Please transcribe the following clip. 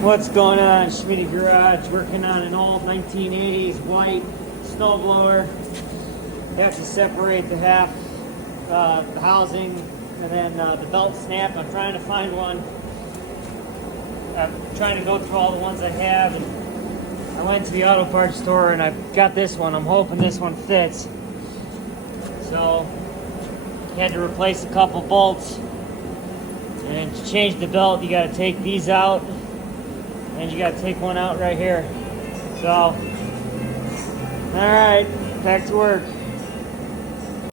What's going on? Schmitty Garage, working on an old 1980s white snowblower. Have to separate the half, the housing, and then the belt snap. I'm trying to find one. I'm trying to go through all the ones I have, and I went to the auto parts store and I got this one. I'm hoping this one fits. So, had to replace a couple bolts. And to change the belt, you got to take these out. And you got to take one out right here. So, all right, back to work.